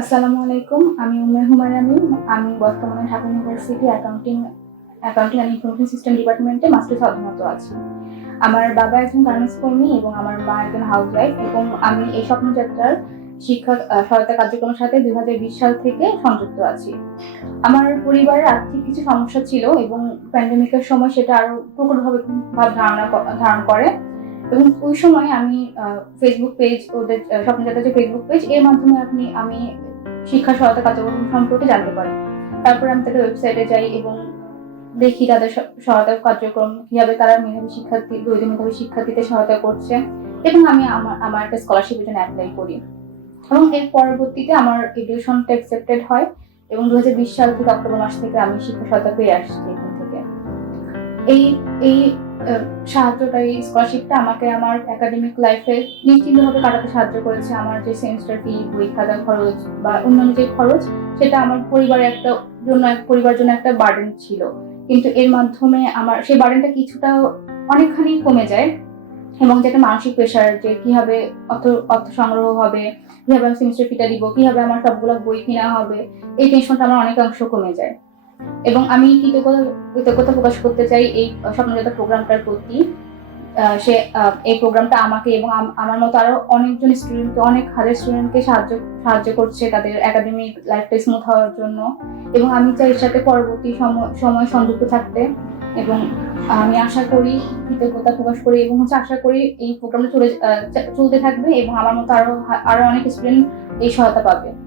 আসসালামু আলাইকুম, আমি উম্মে হুমায়ুন আমিন আমি বর্তমানে Dhaka university accounting accounting and information system ডিপার্টমেন্টে মাস্টার্স অধ্যয়নরত আছি। আমার বাবা একজন গার্মেন্টস কর্মী এবং আমার মা একজন হাউস ওয়াইফ এবং আমি এই স্বপ্নযাত্রার শিক্ষা সহায়তা কার্যক্রমের সাথে দু হাজার বিশ সাল থেকে সংযুক্ত আছি। আমার পরিবারের আর্থিক কিছু সমস্যা ছিল এবং প্যান্ডেমিকের সময় সেটা আরও প্রকটভাবে ধারণা ধারণ করে। এবং ওই সময় আমি ফেসবুক পেজ ওদের স্বপ্নযাত্রা যে ফেসবুক পেজ এর মাধ্যমে আপনি, আমি শিক্ষা সহায়তা কার্যক্রম সম্পর্কে জানতে পারি। তারপর আমি তাদের ওয়েবসাইটে যাই এবং দেখি তাদের সহায়তা কার্যক্রম, কীভাবে তারা মেধাবী শিক্ষার্থী বৈধ মেধাবী শিক্ষার্থীদের সহায়তা করছে এবং আমি আমার আমার একটা স্কলারশিপের জন্য অ্যাপ্লাই করি। এবং এর পরবর্তীতে আমার এডুকেশনটা অ্যাকসেপ্টেড হয় এবং দু হাজার বিশ সাল থেকে অক্টোবর মাস থেকে আমি শিক্ষা সহায়তা পেয়ে আসছি এখান থেকে। এই এই আহ, সাহায্যটা এই স্কলারশিপটা আমাকে আমার একাডেমিক লাইফে নিশ্চিন্তভাবে কাটাতে সাহায্য করেছে। আমার যে সেমিস্টার ফি বই খাতা খরচ বা অন্যান্য যে খরচ সেটা আমার পরিবারের একটা জন্য পরিবার জন্য একটা বার্ডেন ছিল। কিন্তু এর মাধ্যমে আমার সেই বার্ডেনটা কিছুটা অনেকখানি কমে যায় এবং যেটা মানসিক প্রেশার যে কীভাবে অর্থ অর্থ সংগ্রহ হবে কীভাবে আমি সেমিস্টার ফিটা দিব কীভাবে আমার সবগুলো বই কিনা হবে এই টেনশনটা আমার অনেকাংশ কমে যায়। এবং আমি কৃতজ্ঞতা কৃতজ্ঞতা প্রকাশ করতে চাই এই স্বপ্নযাত্রা প্রোগ্রামটার প্রতি। সে এই প্রোগ্রামটা আমাকে এবং আমার মতো আরও অনেকজন স্টুডেন্টকে অনেক হাজার স্টুডেন্টকে সাহায্য সাহায্য করছে তাদের একাডেমিক লাইফটা স্মুথ হওয়ার জন্য। এবং আমি চাই এর সাথে পরবর্তী সময় সংযুক্ত থাকতে। এবং আমি আশা করি, কৃতজ্ঞতা প্রকাশ করি এবং হচ্ছে আশা করি এই প্রোগ্রামটা চলে চলতে থাকবে এবং আমার মতো আরও আরও অনেক স্টুডেন্ট এই সহায়তা পাবে।